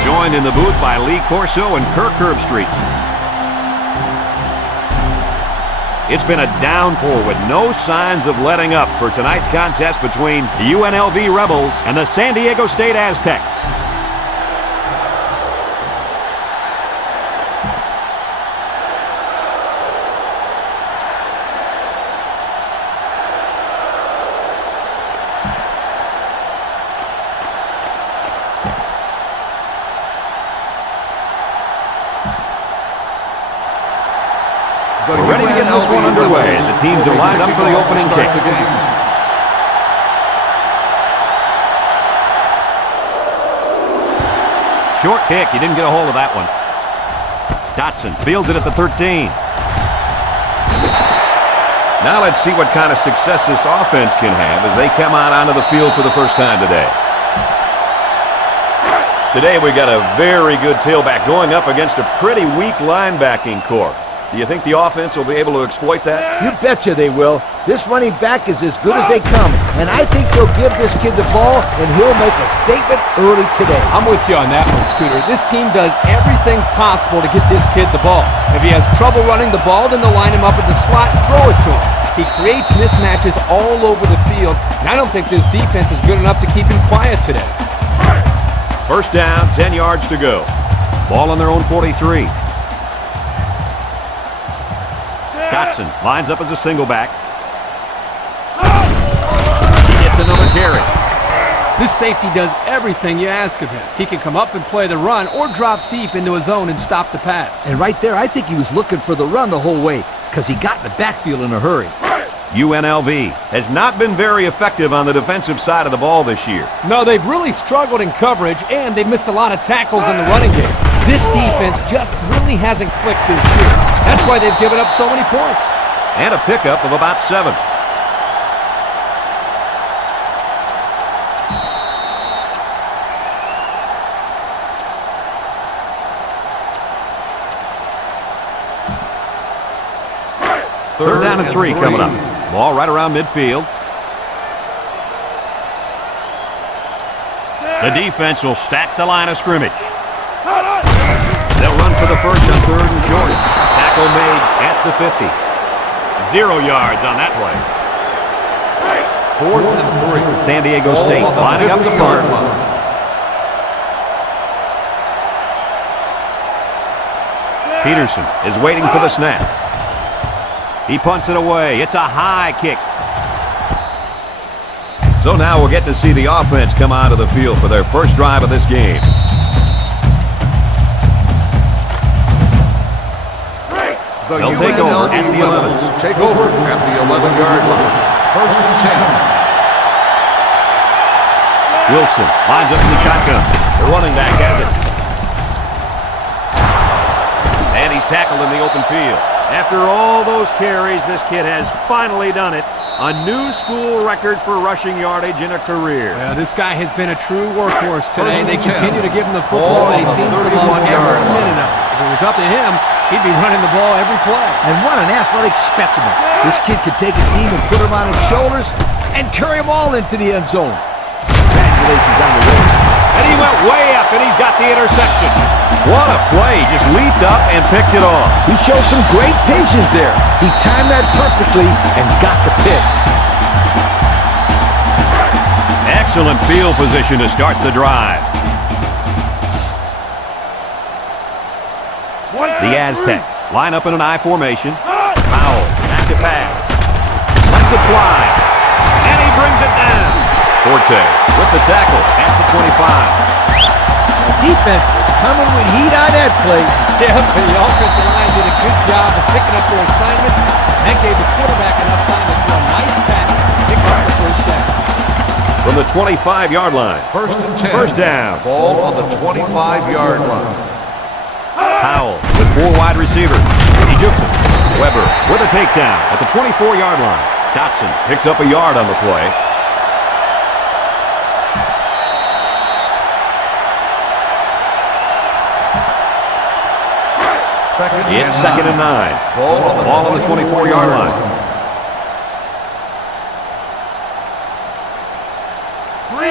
We're joined in the booth by Lee Corso and Kirk Herbstreit. It's been a downpour with no signs of letting up for tonight's contest between the UNLV Rebels and the San Diego State Aztecs. We're ready to get this one underway as the teams are lined up for the opening kick. Short kick. He didn't get a hold of that one. Dotson fields it at the 13. Now let's see what kind of success this offense can have as they come out onto the field for the first time today. Today we got a very good tailback going up against a pretty weak linebacking core. Do you think the offense will be able to exploit that? You betcha they will. This running back is as good as they come, and I think they'll give this kid the ball, and he'll make a statement early today. I'm with you on that one, Scooter. This team does everything possible to get this kid the ball. If he has trouble running the ball, then they'll line him up at the slot and throw it to him. He creates mismatches all over the field, and I don't think this defense is good enough to keep him quiet today. First down, 10 yards to go. Ball on their own 43. Dotson lines up as a single back. He gets another carry. This safety does everything you ask of him. He can come up and play the run or drop deep into his zone and stop the pass. And right there, I think he was looking for the run the whole way because he got in the backfield in a hurry. UNLV has not been very effective on the defensive side of the ball this year. No, they've really struggled in coverage, and they've missed a lot of tackles in the running game. This defense just really hasn't clicked this year. That's why they've given up so many points. And a pickup of about 7. Third down and 3 coming up. Ball right around midfield. The defense will stack the line of scrimmage. They'll run for the first on 3rd and short. Tackle made at the 50. 0 yards on that play. 4th and 3. San Diego State lining up the punt. Peterson is waiting for the snap. He punts it away. It's a high kick. So now we'll get to see the offense come out of the field for their first drive of this game. They'll take over at the 11. Take over at the 11-yard line. First and 10. Wilson lines up in the shotgun. The running back has it. And he's tackled in the open field. After all those carries, this kid has finally done it. A new school record for rushing yardage in a career. Yeah, this guy has been a true workhorse today. They continue to give him the football. They seem to love every minute of it. If it was up to him, he'd be running the ball every play. And what an athletic specimen. This kid could take a team and put him on his shoulders and carry them all into the end zone. Congratulations on the win. And he went way up, and he's got the interception. What a play. Just leaped up and picked it off. He showed some great patience there. He timed that perfectly and got the pick. Excellent field position to start the drive. The Aztecs line up in an I formation. Powell, back to pass. Lets it fly. And he brings it down. Forte with the tackle at the 25. The defense was coming with heat on that play. Yeah, but the offensive line did a good job of picking up their assignments. That gave the quarterback enough time to throw a nice pass and pick up the first down. From the 25-yard line. First and 10. First down. Ball on the 25-yard line. Powell with 4 wide receivers. He jukes it. Weber with a takedown at the 24-yard line. Dotson picks up a yard on the play. It's 2nd and 9. Ball on the 24-yard line.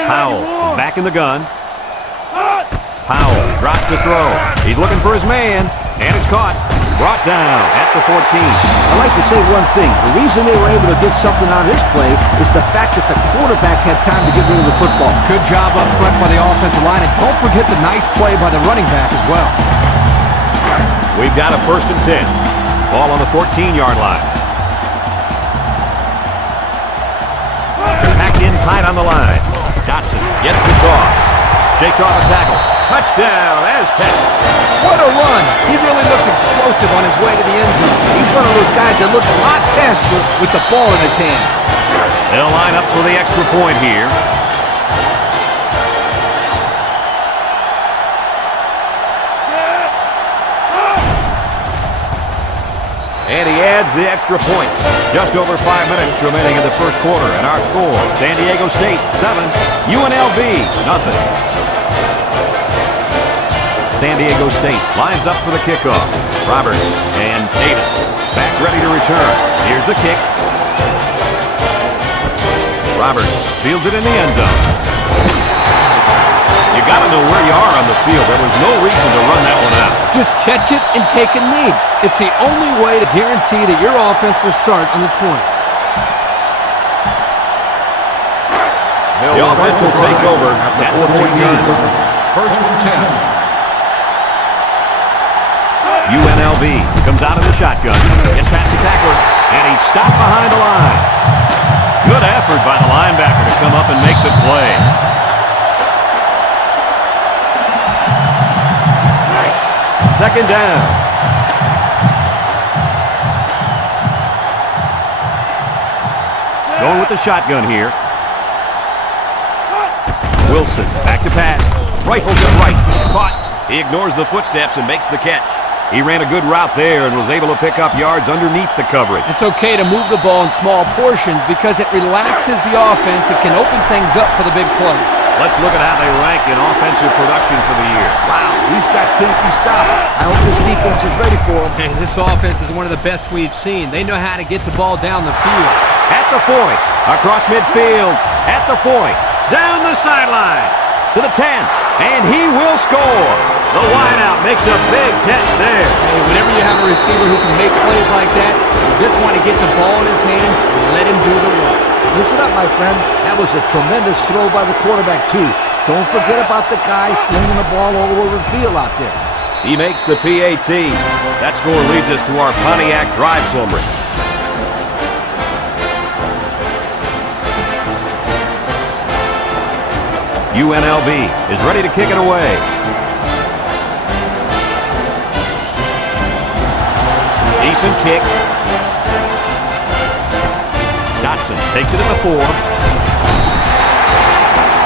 Powell is back in the gun. Powell drops to throw. He's looking for his man, and it's caught. Brought down at the 14. I'd like to say one thing. The reason they were able to get something out of this play is the fact that the quarterback had time to get rid of the football. Good job up front by the offensive line, and don't forget the nice play by the running back as well. We've got a 1st and 10. Ball on the 14-yard line. Packed in tight on the line. Dotson gets the toss. Shakes off a tackle. Touchdown, Aztecs. What a run! He really looked explosive on his way to the end zone. He's one of those guys that look a lot faster with the ball in his hand. They'll line up for the extra point here. And he adds the extra point. Just over 5 minutes remaining in the first quarter. And our score, San Diego State 7, UNLV nothing. San Diego State lines up for the kickoff. Roberts and Davis back ready to return. Here's the kick. Roberts fields it in the end zone. You got to know where you are on the field. There was no reason to run that one out. Just catch it and take a knee. It's the only way to guarantee that your offense will start on the 20. The offense will take over at the 14. 1st and 10. UNLV comes out of the shotgun, gets past the tackler, and he's stopped behind the line. Good effort by the linebacker to come up and make the play. Second down. Going with the shotgun here. Wilson back to pass. Rifles it right. Caught. He ignores the footsteps and makes the catch. He ran a good route there and was able to pick up yards underneath the coverage. It's okay to move the ball in small portions because it relaxes the offense. It can open things up for the big play. Let's look at how they rank in offensive production for the year. Wow, these guys can't be stopped. I hope this defense is ready for them. Hey, this offense is one of the best we've seen. They know how to get the ball down the field. At the point, across midfield, at the point, down the sideline, to the 10, and he will score. The wideout makes a big catch there. Hey, whenever you have a receiver who can make plays like that, you just want to get the ball in his hands and let him do the work. Listen up, my friend. That was a tremendous throw by the quarterback, too. Don't forget about the guy slinging the ball all over the field out there. He makes the PAT. That score leads us to our Pontiac drive summary. UNLV is ready to kick it away. Decent kick. Dotson takes it at the 4.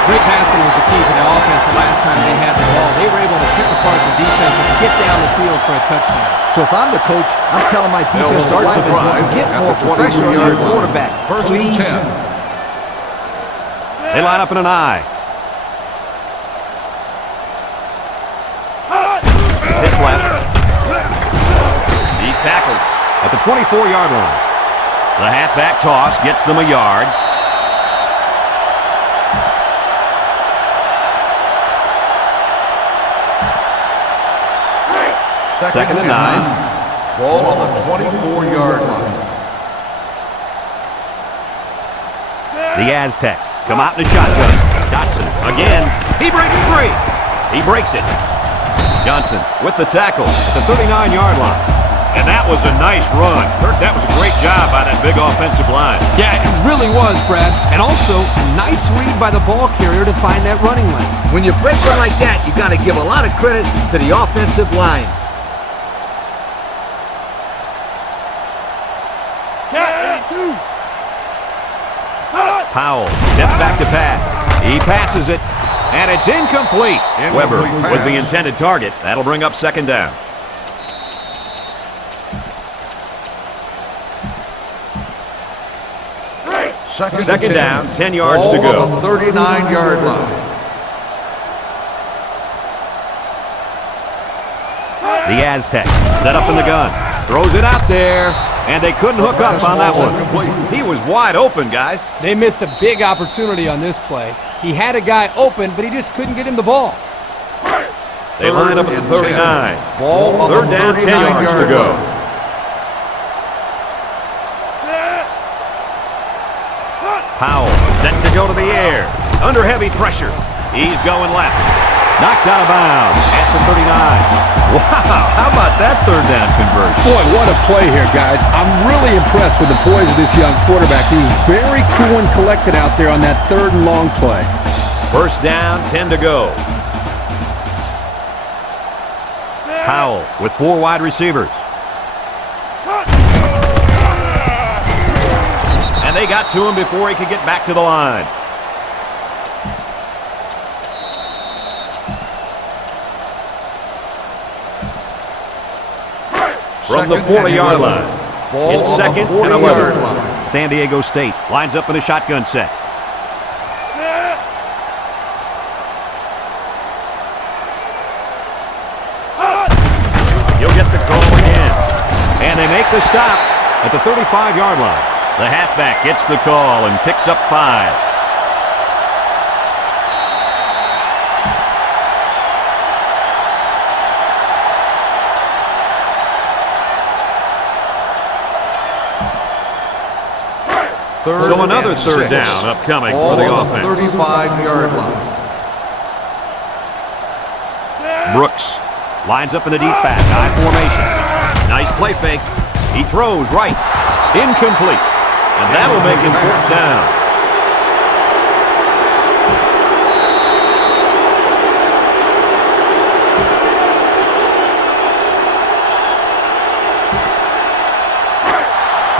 Great passing was the key for the offense the last time they had the ball. They were able to pick apart the defense and get down the field for a touchdown. So if I'm the coach, I'm telling my defensive linemen to get more pressure on their quarterback. Please. They line up in an I. Hits left. He's tackled at the 24-yard line. The halfback toss gets them a yard. Second and 9. Ball on the 24-yard line. The Aztecs come out in the shotgun. Dotson again. He breaks free. He breaks it. Johnson with the tackle at the 39-yard line. And that was a nice run. Kirk, that was a great job by that big offensive line. Yeah, it really was, Brad. And also, a nice read by the ball carrier to find that running lane. When you break one like that, you got to give a lot of credit to the offensive line. Powell steps back to pass. He passes it, and it's incomplete. Weber was the intended target. That'll bring up second down. Second down, 10 yards to go. On the 39-yard line. The Aztecs set up in the gun. Throws it out there, and they couldn't hook up on that one. He was wide open, guys. They missed a big opportunity on this play. He had a guy open, but he just couldn't get him the ball. They line up at the 39. Ball on Third the down, 10 yards to go. Powell set to go to the air. Under heavy pressure. He's going left. Knocked out of bounds at the 39. Wow, how about that third down conversion? Boy, what a play here, guys. I'm really impressed with the poise of this young quarterback. He was very cool and collected out there on that third and long play. First down, 10 to go. Powell with 4 wide receivers. And they got to him before he could get back to the line. From the 40-yard line. It's second and 11. San Diego State lines up in a shotgun set. He'll get the call again. And they make the stop at the 35-yard line. The halfback gets the call and picks up 5. So another third down upcoming for the offense. 35-yard line. Brooks lines up in the deep back, I formation. Nice play fake. He throws right. Incomplete. And that'll make him fourth down.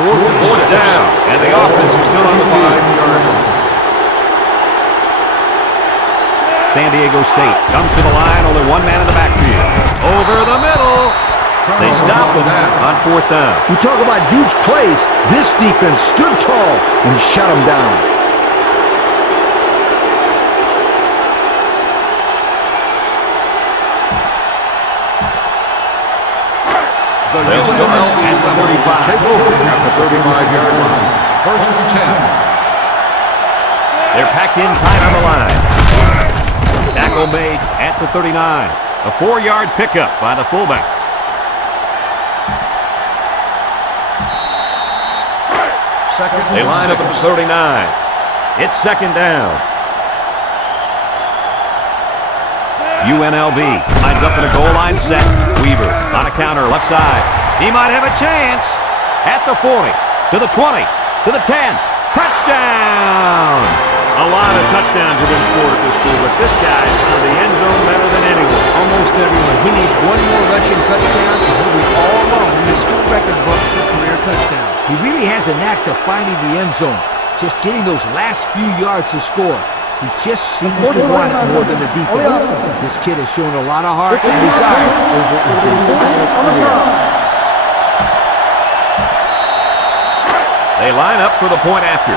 Fourth down, and the offense is still on the field. San Diego State comes to the line, only one man in the backfield. Over the middle. They stop him on fourth down. You talk about huge plays. This defense stood tall and shut them down. They'll still at the 35. Take over at the 35-yard line. First and 10. They're packed in tight on the line. Tackle made at the 39. A 4-yard pickup by the fullback. They line up at the 39. It's second down. UNLV lines up in a goal line set. Weaver on a counter, left side. He might have a chance. At the 40, to the 20, to the 10. Touchdown! A lot of touchdowns have been scored at this school, but this guy's found the end zone better than anyone. Almost everyone. He needs one more rushing touchdown, and he'll be all alone in the school record books for career touchdowns. He really has a knack of finding the end zone, just getting those last few yards to score. He just seems to want it more than the defense. This kid has shown a lot of heart and desire over his entire career. They line up for the point after.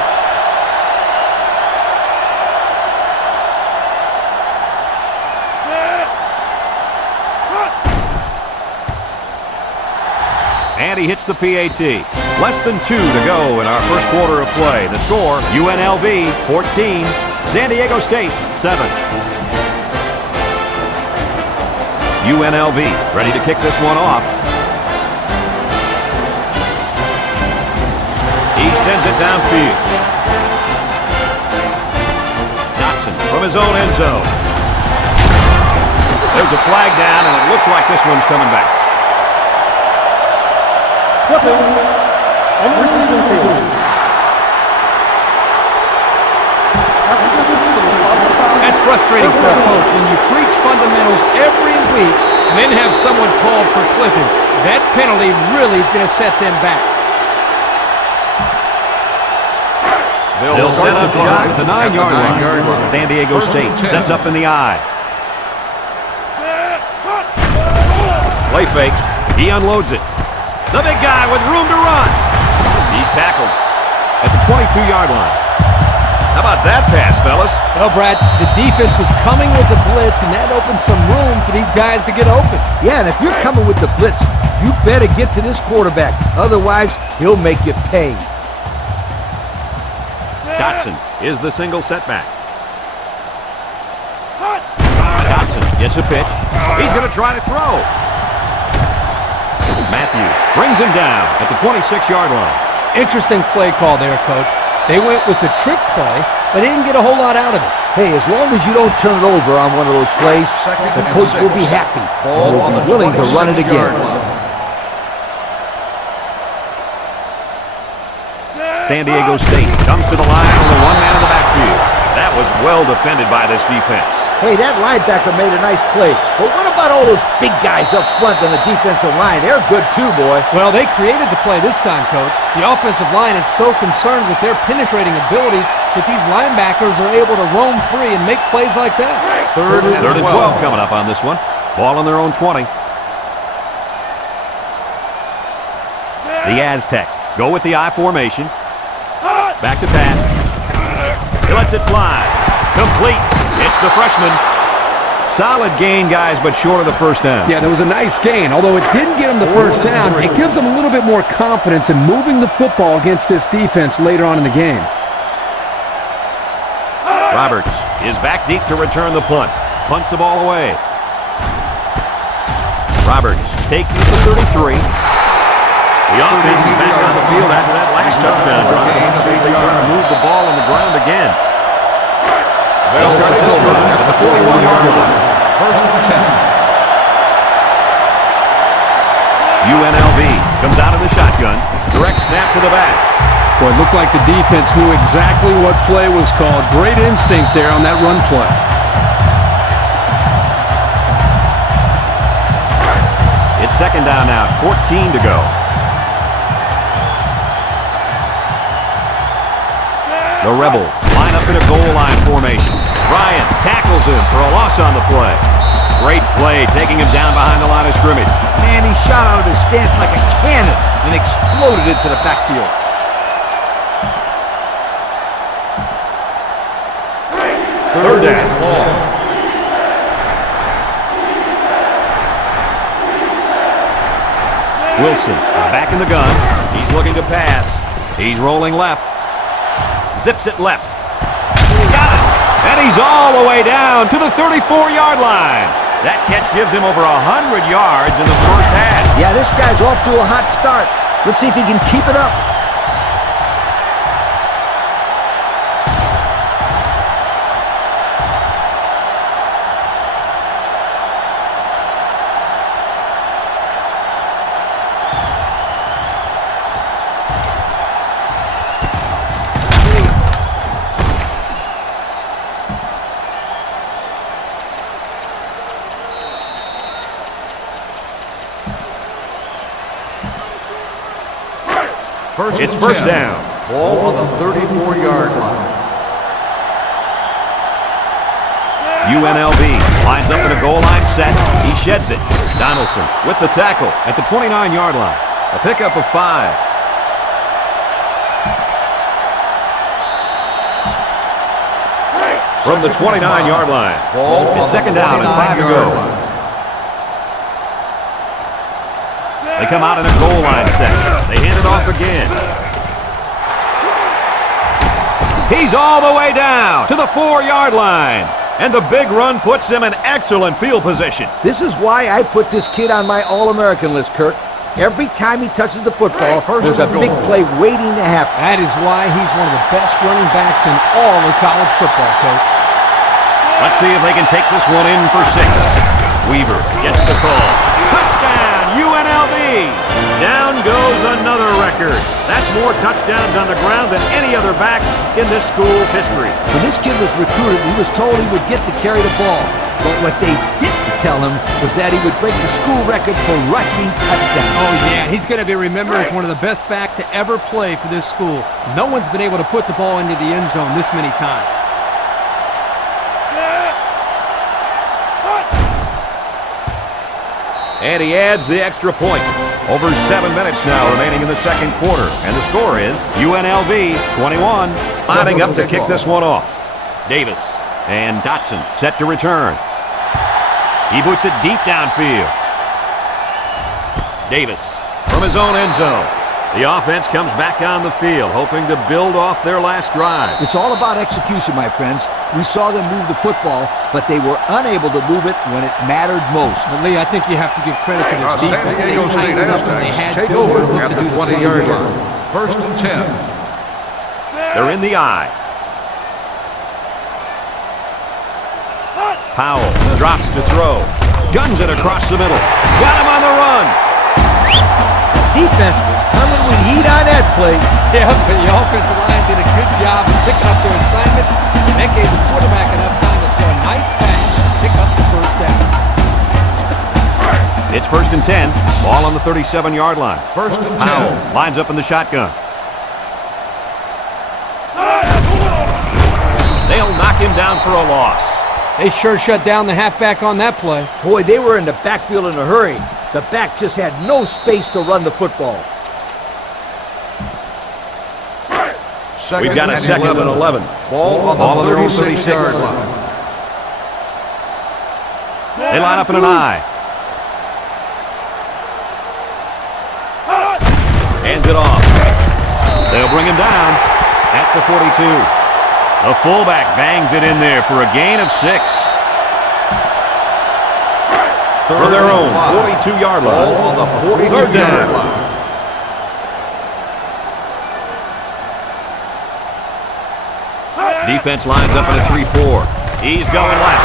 And he hits the PAT. Less than 2 to go in our first quarter of play. The score, UNLV 14, San Diego State 7. UNLV ready to kick this one off. He sends it downfield. Dotson from his own end zone. There's a flag down, and it looks like this one's coming back. Flipping on the receiving team. That's frustrating for a coach when you preach fundamentals every week and then have someone called for clipping. That penalty really is going to set them back. They'll set up shot at the 9-yard line. San Diego State sets up in the eye. Play fake. He unloads it. The big guy with room to run. He's tackled at the 22-yard line. How about that pass, fellas? Well, Brad, the defense was coming with the blitz, and that opened some room for these guys to get open. Yeah, and if you're coming with the blitz, you better get to this quarterback. Otherwise, he'll make you pay. Dotson is the single setback. Dotson Gets a pitch. He's going to try to throw. Matthew brings him down at the 26-yard line. Interesting play call there, Coach. They went with the trick play, but they didn't get a whole lot out of it. Hey, as long as you don't turn it over on one of those plays, the coach will be happy. And will be willing to run it again. San Diego State comes to the line with a one-man in the backfield. That was well defended by this defense. Hey, that linebacker made a nice play. But what about all those big guys up front on the defensive line? They're good too, boy. Well, they created the play this time, Coach. The offensive line is so concerned with their penetrating abilities that these linebackers are able to roam free and make plays like that. Third and 12 coming up on this one. Ball on their own 20. The Aztecs go with the I formation. Back to pass. He lets it fly. Completes. It's the freshman. Solid gain, guys, but short of the first down. Yeah, that was a nice gain. Although it didn't get him the first down, it gives them a little bit more confidence in moving the football against this defense later on in the game. Roberts is back deep to return the punt. Punts the ball away. Roberts takes it to 33. The offense is back on the field after that last touchdown drive. They try to move the ball on the ground again. They'll start this drive at the 41-yard line. First and 10. UNLV comes out of the shotgun. Direct snap to the back. Boy, it looked like the defense knew exactly what play was called. Great instinct there on that run play. It's second down now, 14 to go. The Rebels line up in a goal line formation. Ryan tackles him for a loss on the play. Great play, taking him down behind the line of scrimmage. Man, he shot out of his stance like a cannon and exploded into the backfield. Third down. Wilson is back in the gun. He's looking to pass. He's rolling left. Zips it left. Got it. And he's all the way down to the 34-yard line. That catch gives him over 100 yards in the first half. Yeah, this guy's off to a hot start. Let's see if he can keep it up. It's first down. Ball on the 34-yard line. UNLV lines up in a goal line set. He sheds it. Donaldson with the tackle at the 29-yard line. A pickup of 5. From the 29-yard line. It's second down and 5 to go. They come out in a goal line set. They hand it off again. He's all the way down to the 4-yard line. And the big run puts him in excellent field position. This is why I put this kid on my All-American list, Kirk. Every time he touches the football, there's a big play waiting to happen. That is why he's one of the best running backs in all of college football, Coach. Let's see if they can take this one in for 6. Weaver gets the call. Touchdown, UNLV! Down goes another record. That's more touchdowns on the ground than any other back in this school's history. When this kid was recruited, he was told he would get to carry the ball. But what they didn't tell him was that he would break the school record for rushing touchdowns. Oh, yeah, he's going to be remembered as one of the best backs to ever play for this school. No one's been able to put the ball into the end zone this many times. And he adds the extra point. Over 7 minutes now remaining in the second quarter. And the score is UNLV 21. Lining up to kick this one off. Davis and Dotson set to return. He boots it deep downfield. Davis from his own end zone. The offense comes back on the field, hoping to build off their last drive. It's all about execution, my friends. We saw them move the football, but they were unable to move it when it mattered most. But Lee, I think you have to give credit to this San defense. Diego They State tightened up when they had Aztecs take to. over Look at to the do the same 20-yard here. line. First and 10. They're in the eye. Powell drops to throw. Guns it across the middle. Got him on the run. Defense was coming with heat on that play. Yeah, but the offensive line did a good job of picking up their assignments, and that gave the quarterback enough time to throw a nice pass and pick up the first down. It's first and 10. Ball on the 37-yard line. First and 10. Powell lines up in the shotgun. They'll knock him down for a loss. They sure shut down the halfback on that play. Boy, they were in the backfield in a hurry. The back just had no space to run the football. Second We've got a second and 11. Ball on the 36-yard line. They line up in an eye. Hands it off. They'll bring him down at the 42. The fullback bangs it in there for a gain of 6. For their own 42-yard line. Ball on the 42-yard line. Defense lines up in a 3-4. He's going left.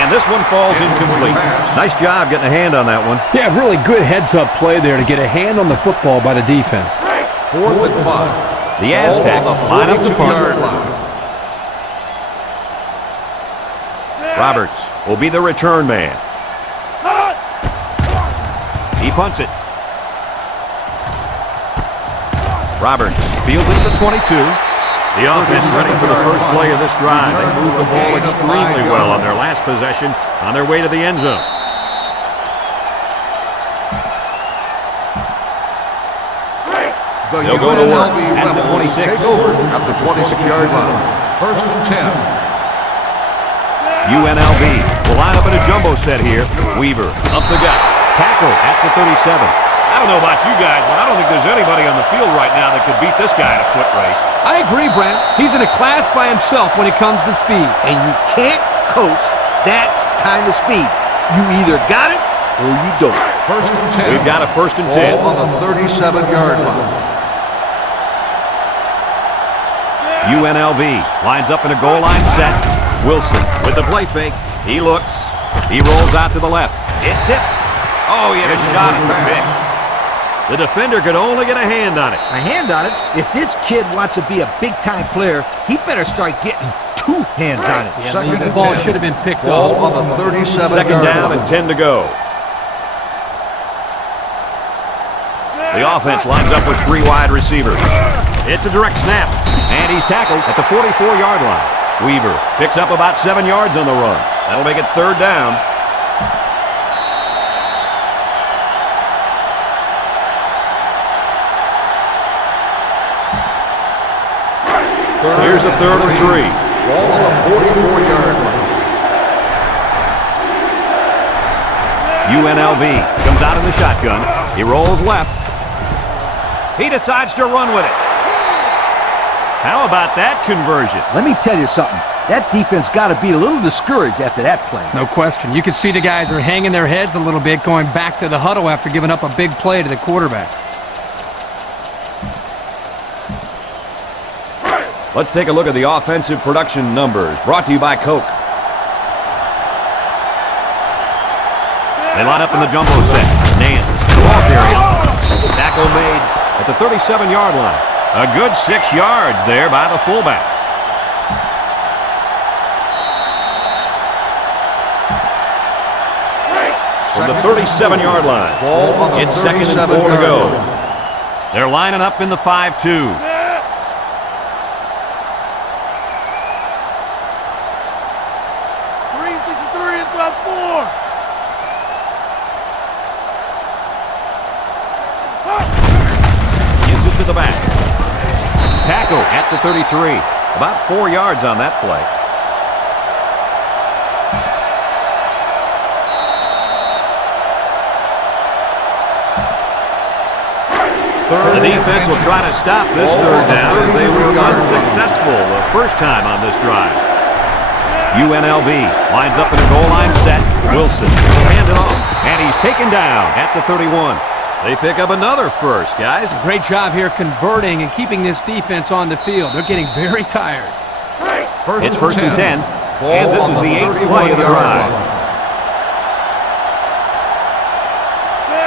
And this one falls incomplete. Nice job getting a hand on that one. Yeah, really good heads-up play there to get a hand on the football by the defense. 4th and 5. The Aztecs line up to punt. 42-yard line. Roberts will be the return man. He punts it. Roberts fields it at the 22. The offense ready for the first play of this drive. They moved the ball extremely well on their last possession on their way to the end zone. They'll go to work at the 26. Take over at the 26-yard line. First and 10. UNLV will line up in a jumbo set here. Weaver up the gut. Tackle at the 37. I don't know about you guys, but I don't think there's anybody on the field right now that could beat this guy in a foot race. I agree, Brent. He's in a class by himself when it comes to speed. And you can't coach that kind of speed. You either got it or you don't. First and 10. We've got a first and 10. Ball on the 37-yard line. UNLV lines up in a goal line set. Wilson with the play fake. He looks. He rolls out to the left. It's tipped. Oh, he had a shot at the fish. The defender could only get a hand on it. A hand on it? If this kid wants to be a big-time player, he better start getting 2 hands on it. Yeah, Second the and ball 10. should have been picked Ball off. on the 37-yard line. Second down and 10 to go. The offense lines up with 3 wide receivers. It's a direct snap, and he's tackled at the 44-yard line. Weaver picks up about 7 yards on the run. That'll make it third down. Here's a third and 3. Ball on the 44-yard line. UNLV comes out in the shotgun. He rolls left. He decides to run with it. How about that conversion? Let me tell you something. That defense got to be a little discouraged after that play. No question. You can see the guys are hanging their heads a little bit going back to the huddle after giving up a big play to the quarterback. Let's take a look at the offensive production numbers brought to you by Coke. They line up in the jumbo set. Nance, ball carrier. Tackle made at the 37-yard line. A good 6 yards there by the fullback. From the 37-yard line, Ball on the it's second and 4 to 37-yard go. line. They're lining up in the 5-2. Gives it to the back. Tackle at the 33. About 4 yards on that play. The defense will try to stop this third down, and they were unsuccessful the first time on this drive. UNLV lines up in a goal line set. Wilson will hand it off, and he's taken down at the 31. They pick up another first, guys. Great job here converting and keeping this defense on the field. They're getting very tired. It's first and 10, and this is the 8th play of the drive.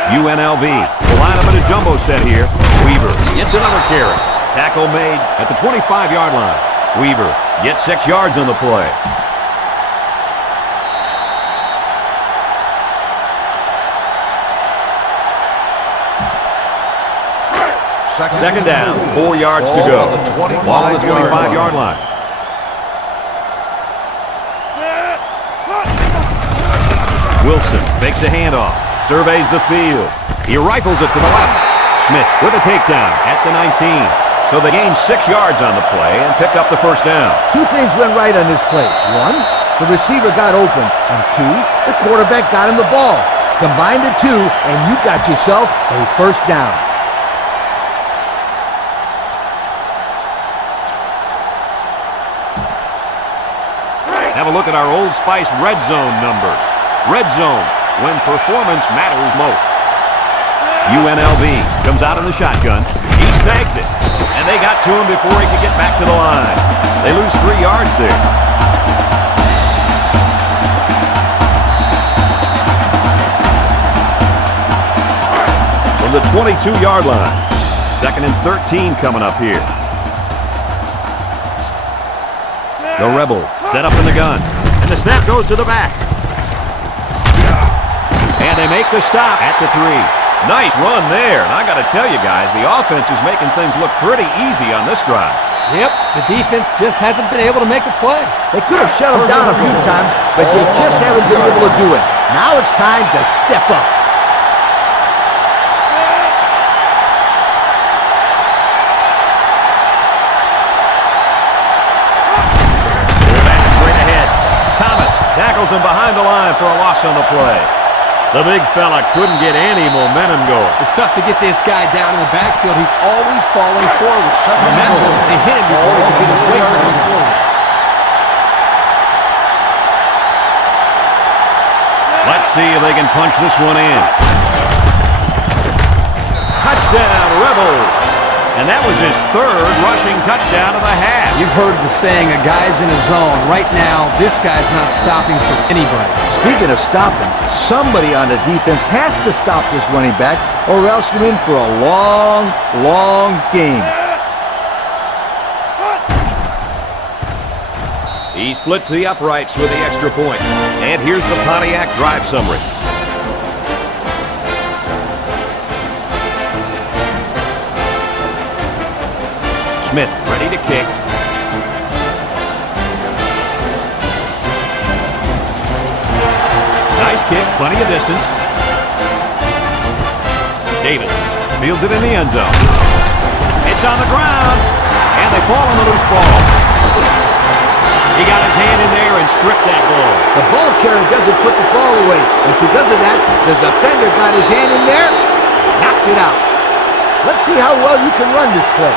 UNLV will line up in a jumbo set here. Weaver gets another carry. Tackle made at the 25-yard line. Weaver gets 6 yards on the play. Second down, 4 yards to go. Ball on the 25-yard line. Wilson makes a handoff, surveys the field. He rifles it to the left. Smith with a takedown at the 19. So they gain 6 yards on the play and pick up the first down. Two things went right on this play. One, the receiver got open. And two, the quarterback got him the ball. Combine the two, and you got yourself a first down. Have a look at our Old Spice red zone numbers. Red zone, when performance matters most. UNLV comes out in the shotgun. He snags it. And they got to him before he could get back to the line. They lose 3 yards there. From the 22-yard line. Second and 13 coming up here. The Rebels set up in the gun. And the snap goes to the back. And they make the stop at the 3. Nice run there. And I got to tell you guys, the offense is making things look pretty easy on this drive. Yep, the defense just hasn't been able to make a play. They could have shut him down a few times, but they just haven't been able to do it. Now it's time to step up. Tackles him behind the line for a loss on the play. The big fella couldn't get any momentum going. It's tough to get this guy down in the backfield. He's always falling forward. Remember, they hit him before he could get his weight going forward. Let's see if they can punch this one in. Touchdown, Rebels! And that was his 3rd rushing touchdown of the half. You've heard the saying, a guy's in a zone. Right now, this guy's not stopping for anybody. Speaking of stopping, somebody on the defense has to stop this running back, or else you're in for a long, long game. He splits the uprights with the extra point. And here's the Pontiac drive summary. Smith ready to kick. Nice kick, plenty of distance. Davis fields it in the end zone. It's on the ground, and they fall on the loose ball. He got his hand in there and stripped that ball. The ball carrier doesn't put the ball away, and because of that, the defender got his hand in there, knocked it out. Let's see how well you can run this play.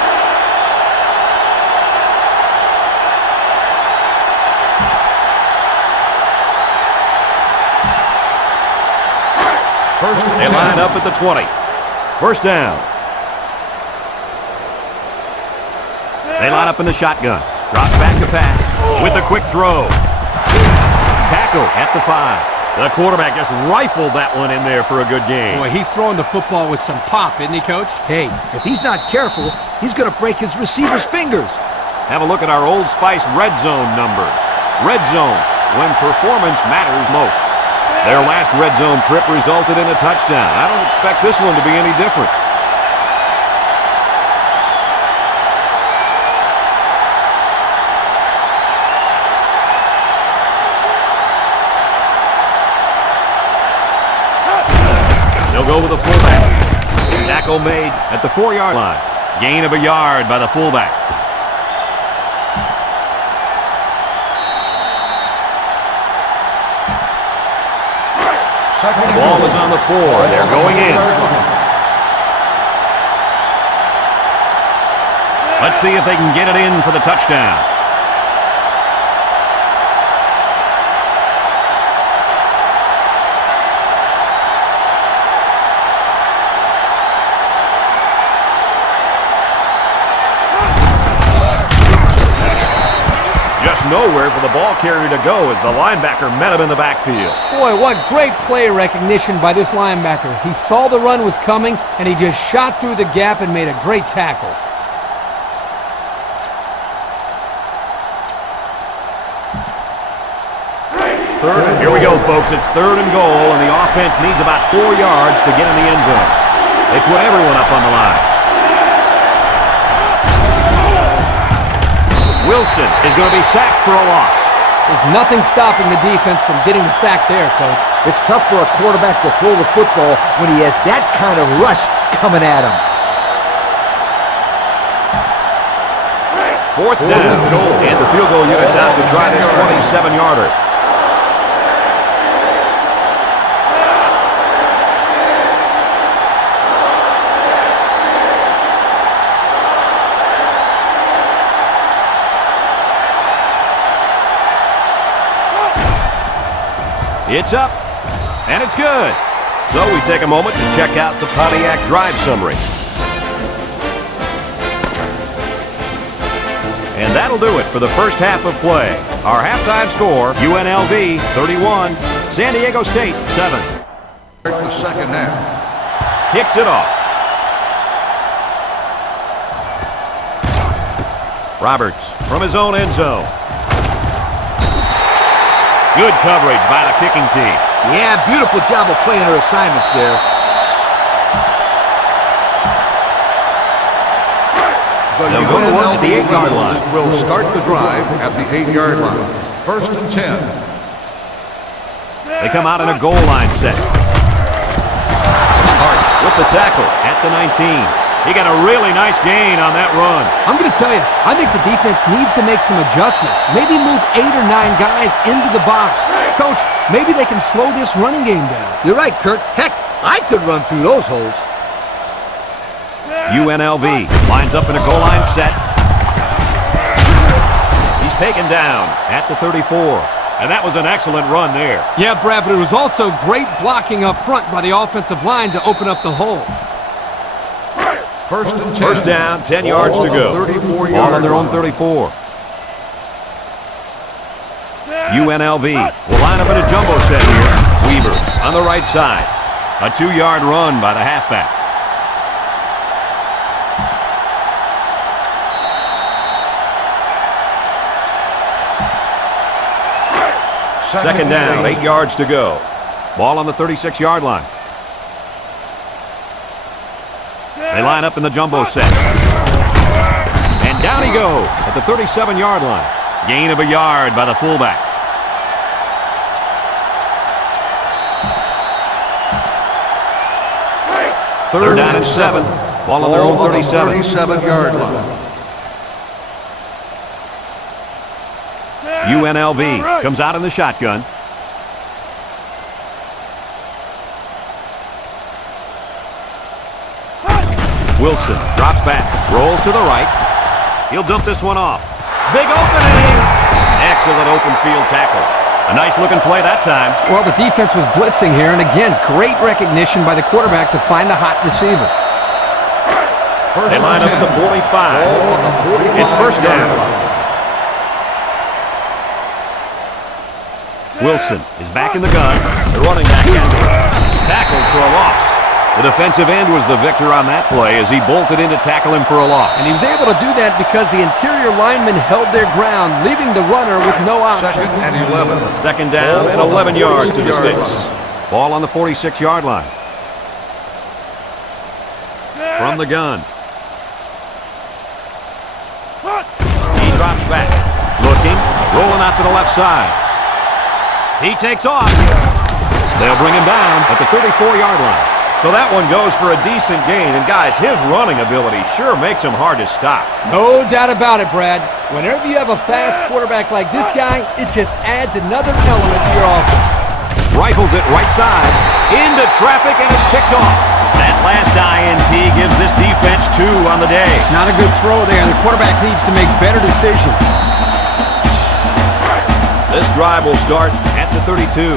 They line up at the 20. First down. They line up in the shotgun. Drops back to pass with a quick throw. Tackle at the 5. The quarterback just rifled that one in there for a good game. Boy, he's throwing the football with some pop, isn't he, Coach? Hey, if he's not careful, he's going to break his receiver's fingers. Have a look at our Old Spice red zone numbers. Red zone, when performance matters most. Their last red zone trip resulted in a touchdown. I don't expect this one to be any different. They'll go with a fullback. Tackle made at the 4-yard line. Gain of a yard by the fullback. The ball is on the 4. They're going in. Let's see if they can get it in for the touchdown. Nowhere for the ball carrier to go as the linebacker met him in the backfield. Boy, what great play recognition by this linebacker. He saw the run was coming, and he just shot through the gap and made a great tackle. Here we go, folks. It's 3rd and goal, and the offense needs about 4 yards to get in the end zone. They put everyone up on the line. Wilson is going to be sacked for a loss. There's nothing stopping the defense from getting the sack there, Coach. It's tough for a quarterback to throw the football when he has that kind of rush coming at him. 4th down, and the field goal unit's out to try this 27-yarder. It's up, and it's good. So we take a moment to check out the Pontiac drive summary. And that'll do it for the first half of play. Our halftime score, UNLV 31, San Diego State 7. The second half. Kicks it off. Roberts from his own end zone. Good coverage by the kicking team. Yeah, beautiful job of playing her assignments there. They'll go to work at the 8-yard line. Will start the drive at the 8-yard line. 1st and 10. They come out in a goal line set. Hart with the tackle at the 19. He got a really nice gain on that run. I'm going to tell you, I think the defense needs to make some adjustments. Maybe move 8 or 9 guys into the box. Coach, maybe they can slow this running game down. You're right, Kurt. Heck, I could run through those holes. UNLV lines up in a goal line set. He's taken down at the 34. And that was an excellent run there. Yeah, Brad, but it was also great blocking up front by the offensive line to open up the hole. 1st and 10. First down, 10 yards to go. Ball on their own 34. UNLV will line up in a jumbo set here. Weaver on the right side. A 2-yard run by the halfback. Second down, 8 yards to go. Ball on the 36-yard line. They line up in the jumbo set. And down he goes at the 37-yard line. Gain of a yard by the fullback. Third down and 7. Ball on their own 37. 37-yard line. UNLV comes out in the shotgun. Wilson drops back, rolls to the right. He'll dump this one off. Big opening! Excellent open field tackle. A nice looking play that time. Well, the defense was blitzing here, and again, great recognition by the quarterback to find the hot receiver. They line up at the 45. It's first down. Wilson is back in the gun. The running back tackled for a loss. The defensive end was the victor on that play as he bolted in to tackle him for a loss. And he was able to do that because the interior linemen held their ground, leaving the runner with no option. 2nd and 11. Second down and 11 yards to the sticks. Ball on the 46-yard line. From the gun. He drops back. Looking, rolling out to the left side. He takes off. They'll bring him down at the 34-yard line. So that one goes for a decent gain. And, guys, his running ability sure makes him hard to stop. No doubt about it, Brad. Whenever you have a fast quarterback like this guy, it just adds another element to your offense. Rifles it right side. Into traffic, and it's picked off. That's That last INT gives this defense 2 on the day. Not a good throw there. The quarterback needs to make better decisions. This drive will start at the 32.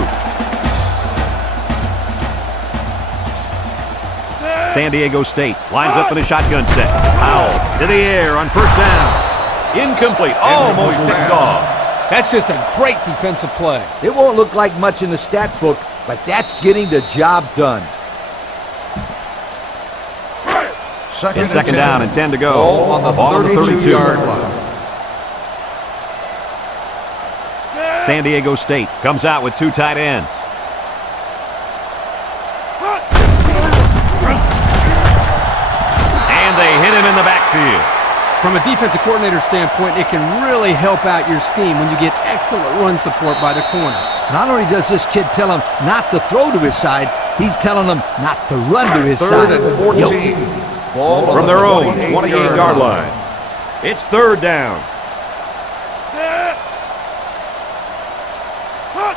San Diego State lines up in a shotgun set. Powell to the air on first down. Incomplete. Almost picked off. That's just a great defensive play. It won't look like much in the stat book, but that's getting the job done. It's second down and 10 to go. Ball on the 32-yard line. San Diego State comes out with 2 tight ends. And they hit him in the backfield. From a defensive coordinator standpoint, it can really help out your scheme when you get excellent run support by the corner. Not only does this kid tell him not to throw to his side, he's telling him not to run to his side. Third and 14. Ball From on their the own 28-yard line. It's third down.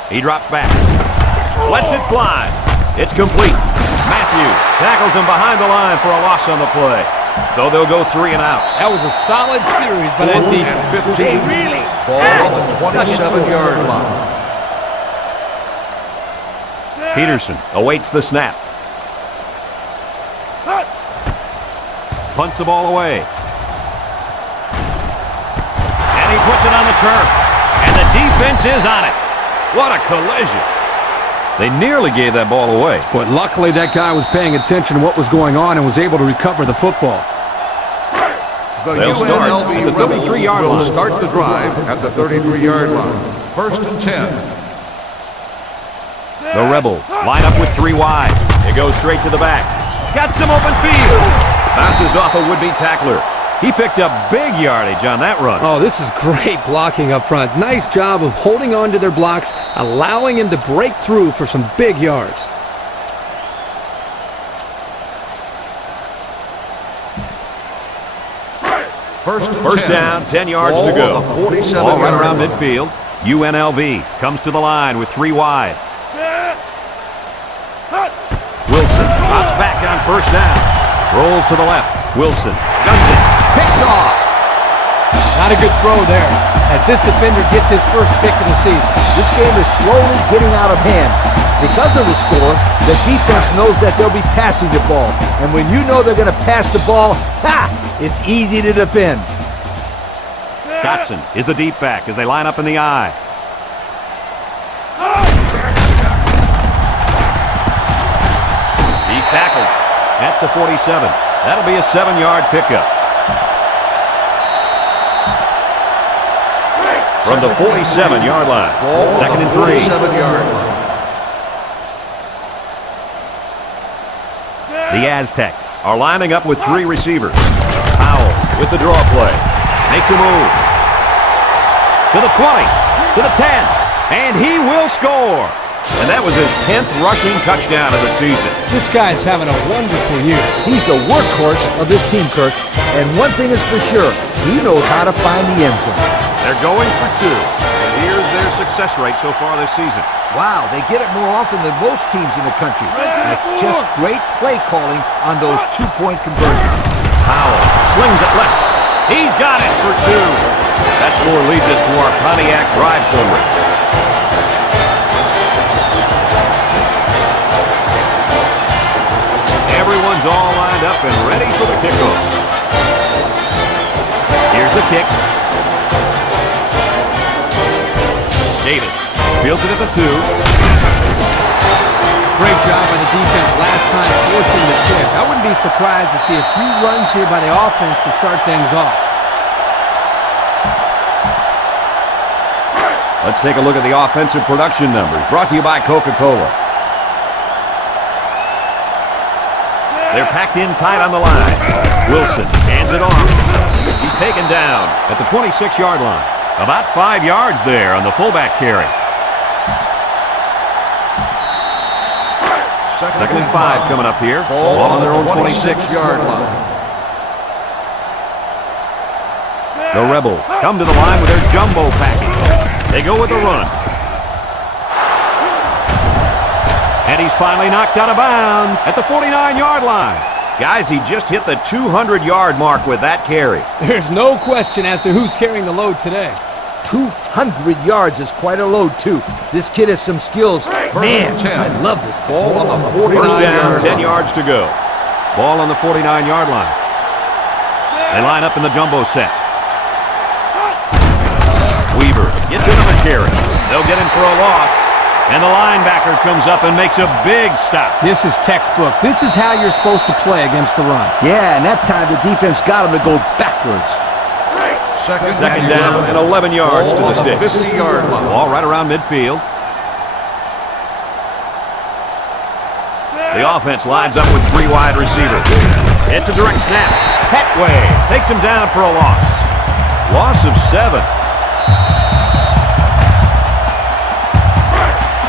He drops back. Lets it fly. It's complete. Matthews tackles him behind the line for a loss on the play. So they'll go 3 and out. That was a solid series by that defense. 15. Ball on the 27-yard line. Peterson awaits the snap. Punts the ball away. And he puts it on the turf. And the defense is on it. What a collision. They nearly gave that ball away. But luckily that guy was paying attention to what was going on and was able to recover the football. The They'll start UNLV at the Rebels 33-yard will line. start the drive at the 33-yard line. First and 10. The Rebels line up with 3 wide. It goes straight to the back. Got some open field. Bounces off a would-be tackler. He picked up big yardage on that run. Oh, this is great blocking up front. Nice job of holding on to their blocks, allowing him to break through for some big yards. First down, 10 yards to go. Ball on the 47 Ball right around yard midfield. UNLV comes to the line with 3 wide. Wilson drops back on first down. Rolls to the left. Wilson guns it. Picked off. Not a good throw there, as this defender gets his first pick of the season. This game is slowly getting out of hand. Because of the score, the defense knows that they'll be passing the ball. And when you know they're going to pass the ball, it's easy to defend. Dotson is the deep back as they line up in the I. He's tackled at the 47. That'll be a 7-yard pickup. From the 47-yard line. Second and 3. 47-yard line. The Aztecs are lining up with 3 receivers. Powell with the draw play. Makes a move. To the 20. To the 10. And he will score. And that was his 10th rushing touchdown of the season. This guy's having a wonderful year. He's the workhorse of this team, Kirk. And one thing is for sure, he knows how to find the end zone. They're going for 2. And here's their success rate so far this season. Wow, they get it more often than most teams in the country. That's just great play calling on those 2-point conversions. Powell slings it left. He's got it for 2. That score leads us to our Pontiac drive summary. Everyone's all lined up and ready for the kickoff. Here's the kick. Davis fields it at the 2. Great job by the defense last time forcing the kick. I wouldn't be surprised to see a few runs here by the offense to start things off. Let's take a look at the offensive production numbers, brought to you by Coca-Cola. They're packed in tight on the line. Wilson hands it off. He's taken down at the 26-yard line. About 5 yards there on the fullback carry. Second and 5 coming up here. Ball on their own 26-yard line. The Rebels come to the line with their jumbo package. They go with a run. And he's finally knocked out of bounds at the 49-yard line. Guys, he just hit the 200-yard mark with that carry. There's no question as to who's carrying the load today. 200 yards is quite a load, too. This kid has some skills. Man, I love this Ball on the First down, 49-yard 10 line. yards to go. Ball on the 49-yard line. They line up in the jumbo set. Weaver gets him a carry. They'll get him for a loss. And the linebacker comes up and makes a big stop. This is textbook. This is how you're supposed to play against the run. Yeah, and that time the defense got him to go backwards. Second Down and 11 yards to Ball the on the sticks. 50-yard line. Ball right around midfield. The offense lines up with 3 wide receivers. It's a direct snap. Petway takes him down for a loss. Loss of 7.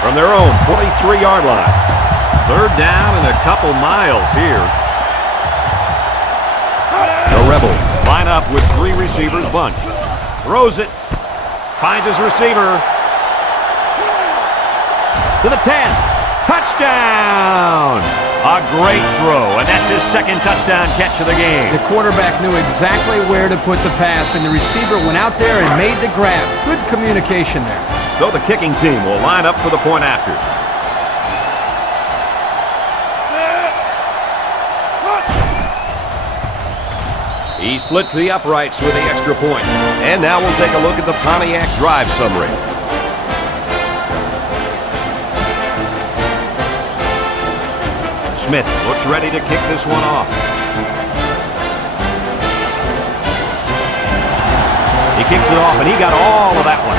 From their own 43-yard line. Third down and a couple miles here. The Rebels line up with 3 receivers bunch. Throws it. Finds his receiver. To the 10. Touchdown! A great throw, and that's his second touchdown catch of the game. The quarterback knew exactly where to put the pass, and the receiver went out there and made the grab. Good communication there. So the kicking team will line up for the point after. He splits the uprights with the extra point. And now we'll take a look at the Pontiac drive summary. Smith looks ready to kick this one off. He kicks it off, and he got all of that one.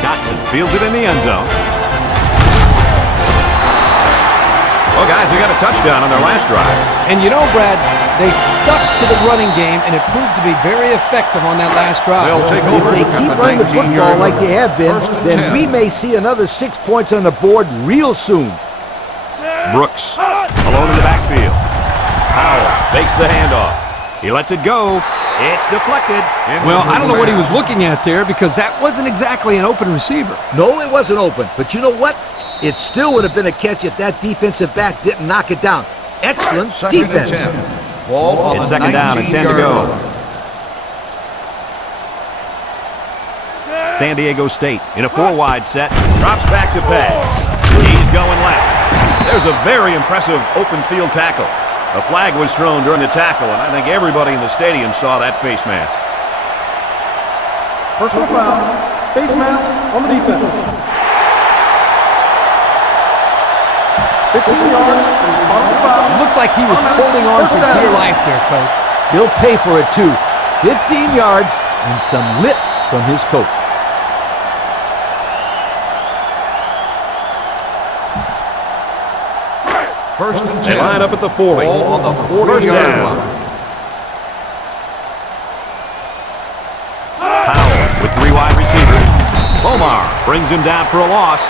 Dotson fields it in the end zone. Well, guys, they got a touchdown on their last drive. And you know, Brad, they stuck to the running game, and it proved to be very effective on that last drive. They'll take If over they at keep the running the 19-yard football like line. they have been, First and then 10. we may see another 6 points on the board real soon. Brooks alone in the backfield. Powell fakes the handoff. He lets it go. It's deflected. Well, I don't know what he was looking at there because that wasn't exactly an open receiver. No, it wasn't open. But you know what? It still would have been a catch if that defensive back didn't knock it down. Excellent Second defense. and 10. Ball on It's the second down and 10 to 19-yard go. line. San Diego State in a 4-wide set. Drops back to pass. He's going left. There's a very impressive open field tackle. A flag was thrown during the tackle, and I think everybody in the stadium saw that face mask. Personal foul. Face mask on the defense. 15 yards and responsible foul. It looked like he was holding on for First down. dear life there, Coach. He'll pay for it, too. 15 yards and some lip from his coach. First and 10. They line up at the 40. Ball on the First 40-yard down. line. Powell with 3 wide receivers. Omar brings him down for a loss.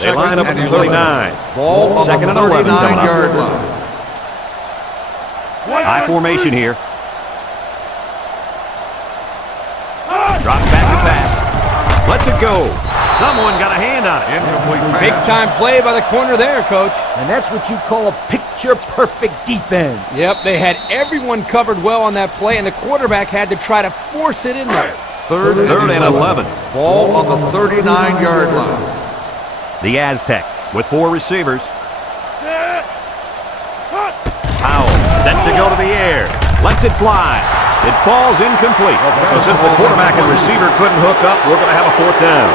They line up at the 39. Ball on Second the and 11 coming up. 39-yard line. High formation here. Drops back to pass. Lets it go. Someone got a hand on it. Incomplete pass. Big time play by the corner there, Coach. And that's what you call a picture-perfect defense. Yep, they had everyone covered well on that play, and the quarterback had to try to force it in there. Third and 11. Ball on the 39-yard line. The Aztecs with 4 receivers. Powell set to go to the air. Lets it fly. It falls incomplete. So since the quarterback and receiver couldn't hook up, we're going to have a 4th down.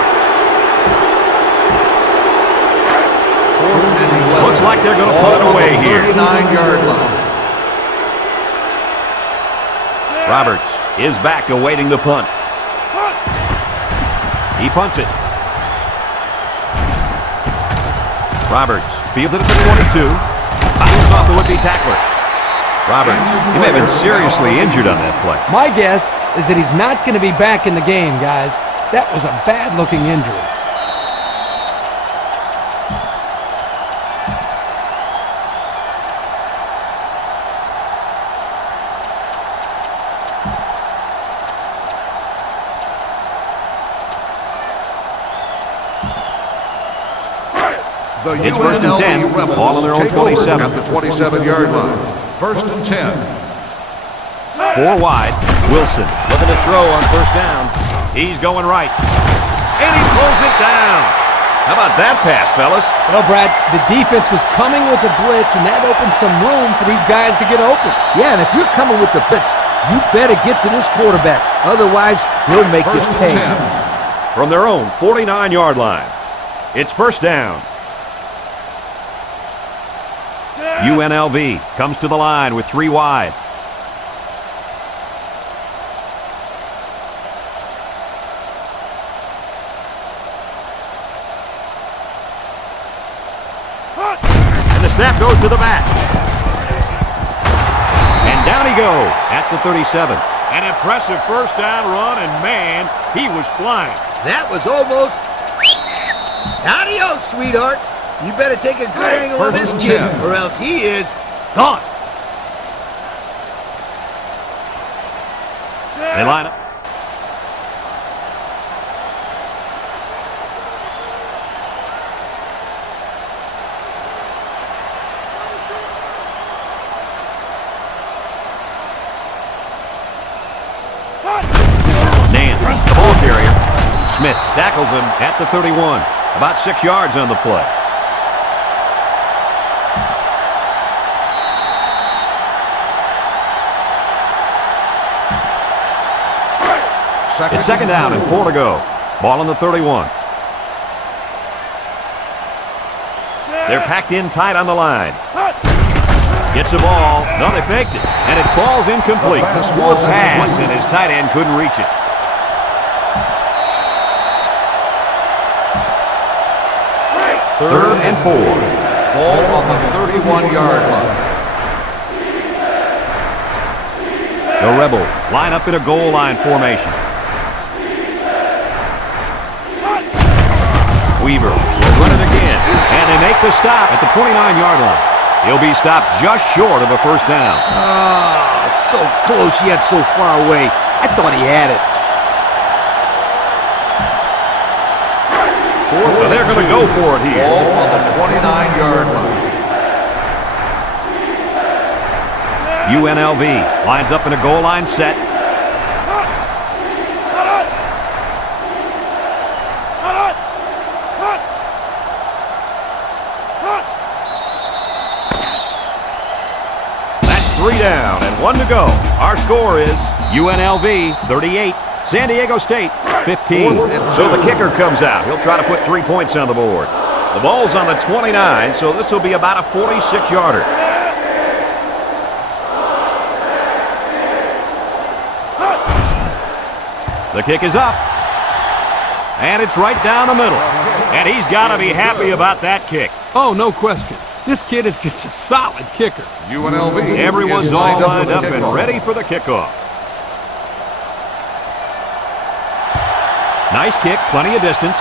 Fourth and 11. Looks like they're going to put it Ball on away the here. 39-yard line. Roberts is back awaiting the punt. He punts it. Roberts fields it at the 22. Bounces off the would-be tackler. Roberts, he may have been seriously injured on that play. My guess is that he's not going to be back in the game, guys. That was a bad-looking injury. The It's first and 10. UNLV Rebels Ball on their own take over 27. at the 27-yard line. First and 10. 4 wide. Wilson looking to throw on first down. He's going right. And he pulls it down. How about that pass, fellas? Well, Brad, the defense was coming with a blitz, and that opened some room for these guys to get open. Yeah, and if you're coming with the blitz, you better get to this quarterback. Otherwise, he'll make you First pay. and 10. From their own 49-yard line. It's first down. UNLV comes to the line with 3 wide. And the snap goes to the back. And down he goes at the 37. An impressive first down run, and man, he was flying. That was almost... Adios, sweetheart. You better take a good angle on this First and kid, 10. or else he is gone. They line up. Nance, the ball carrier. Smith tackles him at the 31. About 6 yards on the play. It's second down and 4 to go. Ball on the 31. They're packed in tight on the line. Gets the ball. No, they faked it. And it falls incomplete. Poor pass, and his tight end couldn't reach it. Third and 4. Ball on the 31-yard line. The Rebels line up in a goal line formation. Weaver will run it again, and they make the stop at the 29-yard line. He'll be stopped just short of a first down. Ah, so close yet so far away. I thought he had it. So they're going to go for it here. Ball on the 29-yard line. UNLV lines up in a goal line set. That's 3 down and 1 to go. Our score is UNLV 38, San Diego State 15. So the kicker comes out. He'll try to put 3 points on the board. The ball's on the 29, so this will be about a 46-yarder. The kick is up. And it's right down the middle. And he's got to be happy about that kick. Oh, no question. This kid is just a solid kicker. UNLV. Everyone's is all lined for up the and kickoff. ready for the kickoff. Nice kick, plenty of distance.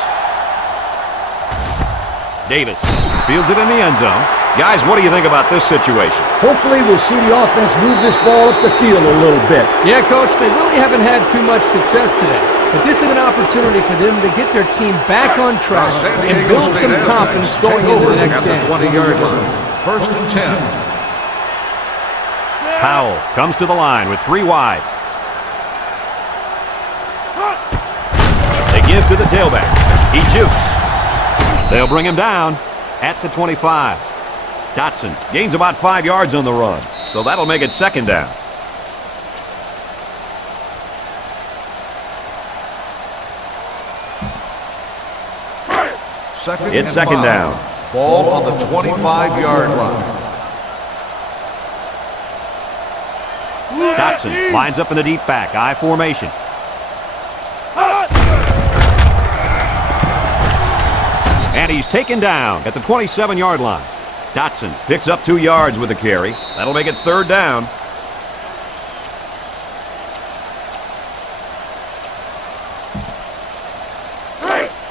Davis fields it in the end zone. Guys, what do you think about this situation? Hopefully we'll see the offense move this ball up the field a little bit. Yeah, Coach, they really haven't had too much success today. But this is an opportunity for them to get their team back on track San and Diego build State some confidence Aztecs going take into over the next at the game. 20-yard line. First and 10. Powell comes to the line with 3 wide. They give to the tailback. He jukes. They'll bring him down at the 25. Dotson gains about 5 yards on the run, so that'll make it second down. It's second down. Ball on the 25-yard line. Dotson lines up in the deep back, I formation. And he's taken down at the 27-yard line. Dotson picks up 2 yards with the carry. That'll make it third down.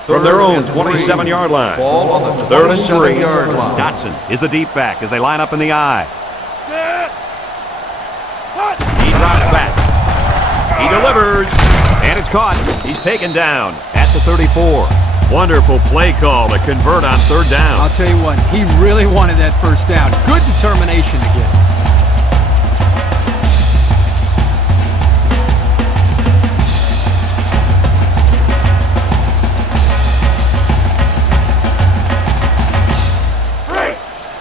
From their own 27-yard line. Ball on the Third and 3. 27-yard line. Dotson is the deep back as they line up in the I. He drops back. He delivers. And it's caught. He's taken down at the 34. Wonderful play call to convert on third down. I'll tell you what, he really wanted that first down. Good determination to get it.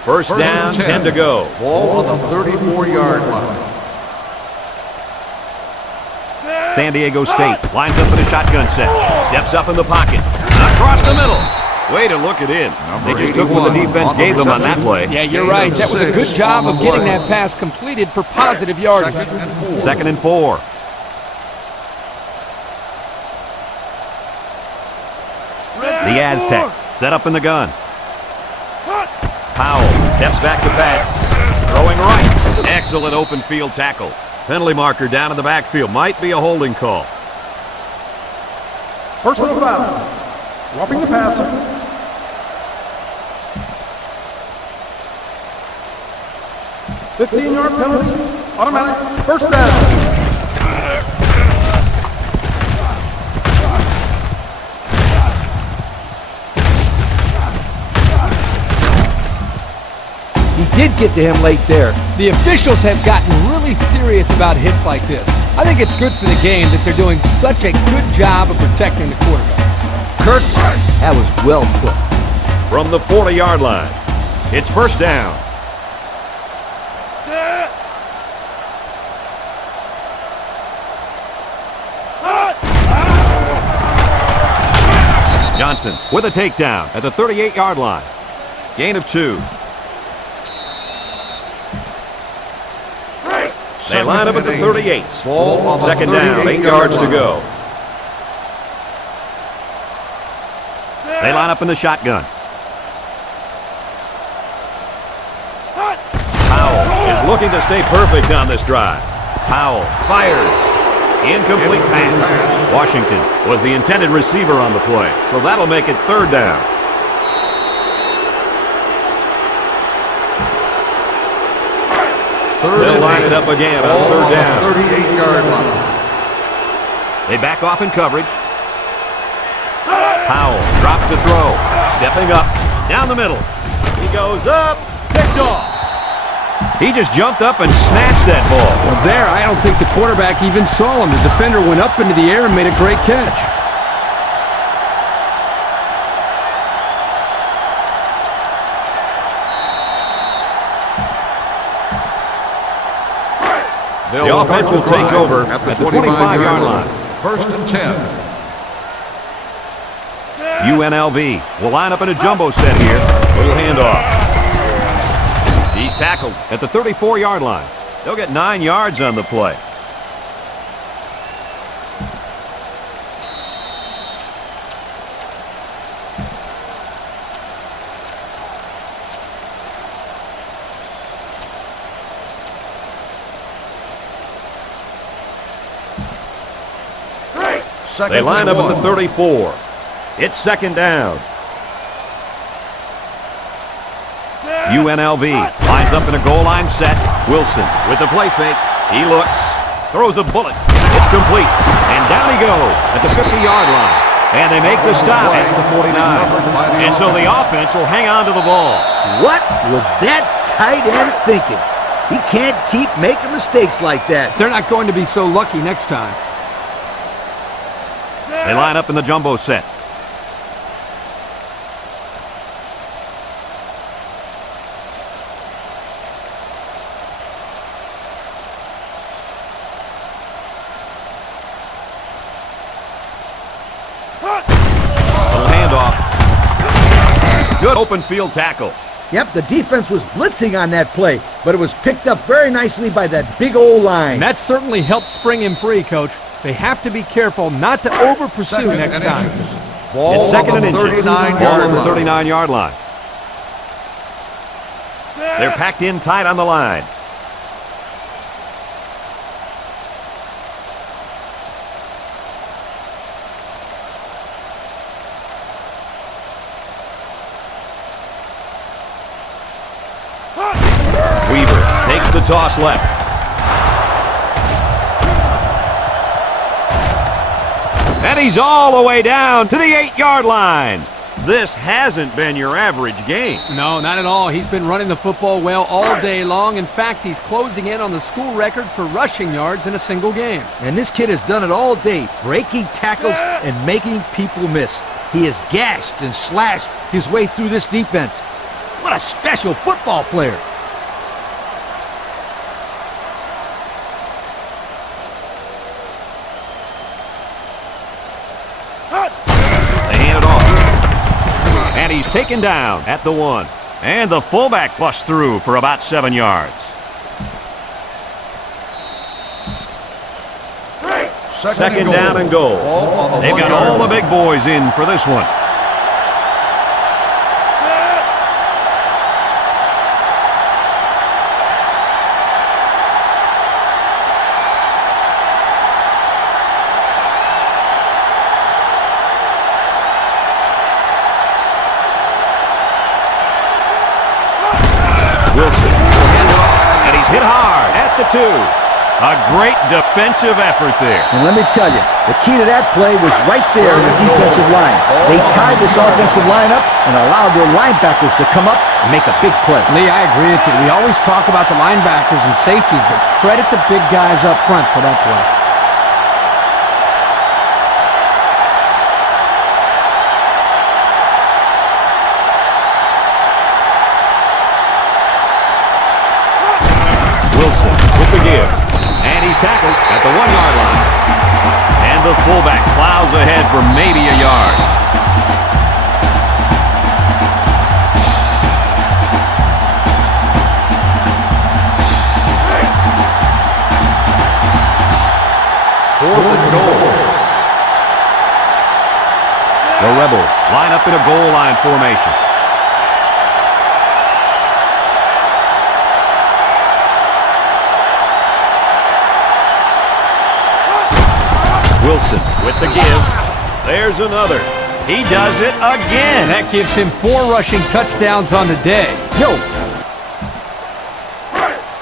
First down, 10 to go. Ball on the 34-yard line. San Diego State lines up in a shotgun set. Steps up in the pocket. Across the middle. Way to look it in. They just took what the defense gave them on that play. Yeah, you're right. That was a good job of getting that pass completed for positive yardage. Second and 4. The Aztecs set up in the gun. Powell steps back to pass. Throwing right. Excellent open field tackle. Penalty marker down in the backfield. Might be a holding call. Personal foul. Roughing the passer. $15-yard penalty. Automatic. First down. He did get to him late there. The officials have gotten really serious about hits like this. I think it's good for the game that they're doing such a good job of protecting the quarterback. Kirk, that was well put. From the 40-yard line, it's first down. Johnson with a takedown at the 38-yard line. Gain of 2. They line up at the 38. Second down, 8 yards to go. They line up in the shotgun. Powell is looking to stay perfect on this drive. Powell fires. Incomplete pass. Washington was the intended receiver on the play, so that'll make it third down. They'll line it up again on third down. 38-yard line. They back off in coverage. Powell drops to throw. Stepping up. Down the middle. He goes up. Picked off. He just jumped up and snatched that ball. Well, there, I don't think the quarterback even saw him. The defender went up into the air and made a great catch. The offense will take over at the 25-yard line. First and 10. UNLV will line up in a jumbo set here. Little handoff. He's tackled at the 34-yard line. They'll get 9 yards on the play. They line up at the 34. It's second down. UNLV lines up in a goal line set. Wilson with the play fake. He looks, throws a bullet. It's complete. And down he goes at the 50-yard line. And they make the stop at the 49. And so the offense will hang on to the ball. What was that tight end thinking? He can't keep making mistakes like that. They're not going to be so lucky next time. They line up in the jumbo set. Little handoff. Good open field tackle. Yep, the defense was blitzing on that play, but it was picked up very nicely by that big old line. And that certainly helped spring him free, Coach. They have to be careful not to over-pursue next time. It's second and inches. Ball on the 39-yard line. They're packed in tight on the line. Weaver takes the toss left. And he's all the way down to the 8-yard line. This hasn't been your average game. No, not at all. He's been running the football well all day long. In fact, he's closing in on the school record for rushing yards in a single game. And this kid has done it all day, breaking tackles and making people miss. He has gashed and slashed his way through this defense. What a special football player. They hand it off. And he's taken down at the 1. And the fullback busts through for about 7 yards. Second down and goal. They've got all the big boys in for this one. Wilson, and he's hit hard at the 2. A great defensive effort there. And let me tell you, the key to that play was right there in the defensive line. They tied this offensive line up and allowed their linebackers to come up and make a big play. Lee, I agree with you. We always talk about the linebackers and safeties, but credit the big guys up front for that play. Wilson with the give. And he's tackled at the 1-yard line. And the fullback plows ahead for maybe a yard. Fourth and goal. The Rebels line up in a goal line formation. Wilson with the give. There's another. He does it again. That gives him 4 rushing touchdowns on the day. Yo,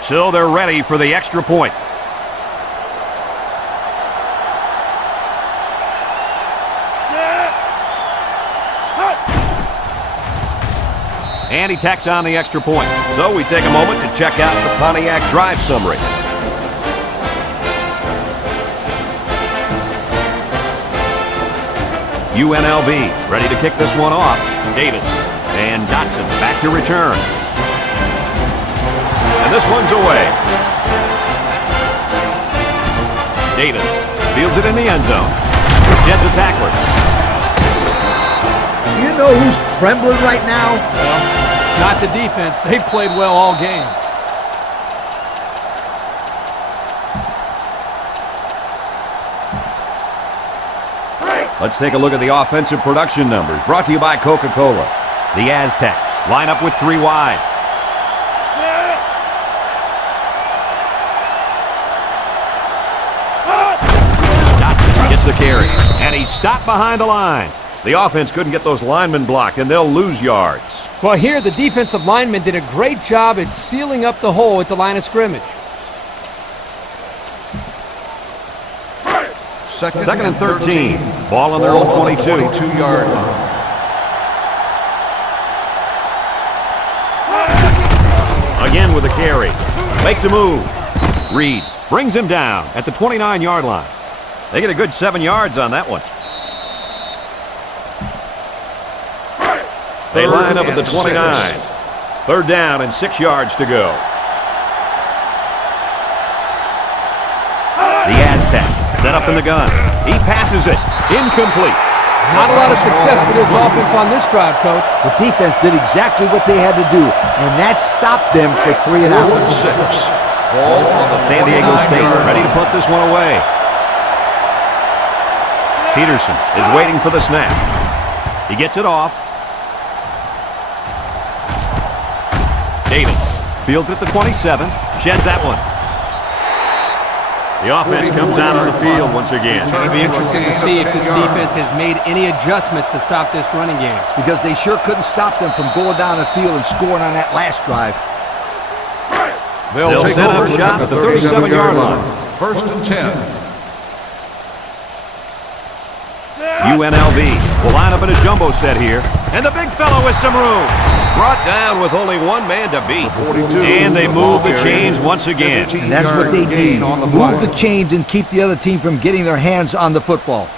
So they're ready for the extra point. And he tacks on the extra point. So we take a moment to check out the Pontiac drive summary. UNLV ready to kick this one off. Davis and Dotson back to return. And this one's away. Davis fields it in the end zone. Jets a tackler. you know who's trembling right now? Well, it's not the defense. They played well all game. Let's take a look at the offensive production numbers brought to you by Coca-Cola. The Aztecs line up with 3 wide. Dotson gets the carry, and he's stopped behind the line. The offense couldn't get those linemen blocked, and they'll lose yards. Well, here the defensive linemen did a great job at sealing up the hole at the line of scrimmage. Second and 13. Ball on their own 22. 22-yard line. Again with a carry. Makes a move. Reed brings him down at the 29-yard line. They get a good 7 yards on that one. They line up at the 29. Third down and 6 yards to go. The Aztecs set up in the gun. He passes it. Incomplete. Not a lot of success for this offense on this drive, Coach. The defense did exactly what they had to do, and that stopped them for 3 and out. 4-6. Ball on the San Diego State ready to put this one away. Peterson is waiting for the snap. He gets it off. Davis fields at the 27. Sheds that one. The offense comes out on the field once again. It'll be interesting to see if this defense has made any adjustments to stop this running game. Because they sure couldn't stop them from going down the field and scoring on that last drive. They'll set up shop at the 37-yard line. First and 10. UNLV will line up in a jumbo set here. And the big fella with some room. Brought down with only one man to beat. 42. And they move the chains once again. And that's what they need. Move the chains and keep the other team from getting their hands on the football.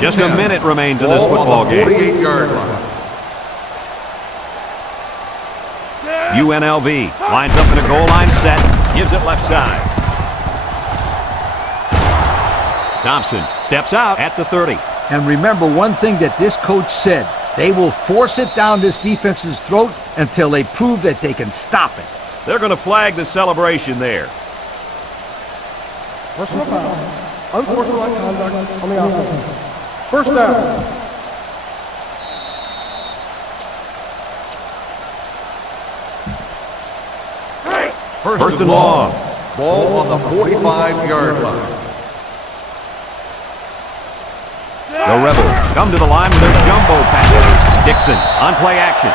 Just a minute remains in this football game. 48-yard line. UNLV lines up in a goal line set, gives it left side. Thompson steps out at the 30. And remember one thing that this coach said. They will force it down this defense's throat until they prove that they can stop it. They're going to flag the celebration there. Personal foul. Unsportsmanlike conduct on the offense. First down. First and long. Ball on the 45-yard line. The Rebels come to the line with their jumbo package. Dixon on play action.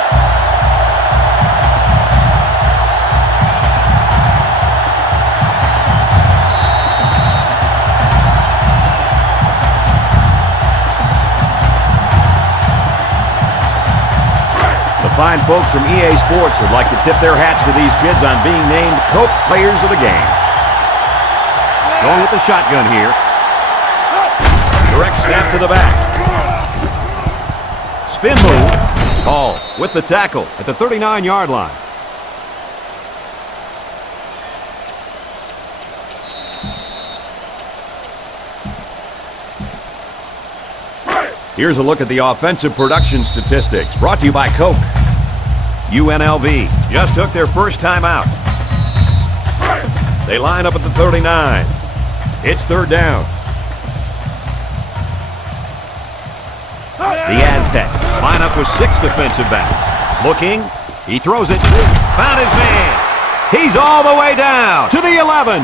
The fine folks from EA Sports would like to tip their hats to these kids on being named Coke Players of the Game. Going with the shotgun here. Direct snap to the back. Spin move. Hall with the tackle at the 39-yard line. Here's a look at the offensive production statistics brought to you by Coke. UNLV just took their first time out. They line up at the 39. It's third down. The Aztecs line up with 6 defensive backs. Looking, he throws it. Found his man. He's all the way down to the 11.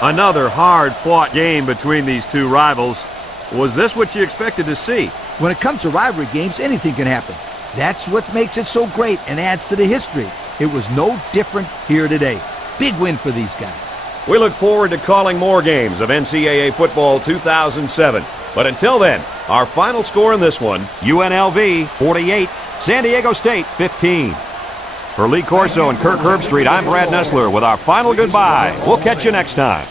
Another hard-fought game between these two rivals. Was this what you expected to see? When it comes to rivalry games, anything can happen. That's what makes it so great and adds to the history. It was no different here today. Big win for these guys. We look forward to calling more games of NCAA Football 2007. But until then, our final score in this one, UNLV 48, San Diego State 15. For Lee Corso and Kirk Herbstreit, I'm Brad Nessler with our final goodbye. We'll catch you next time.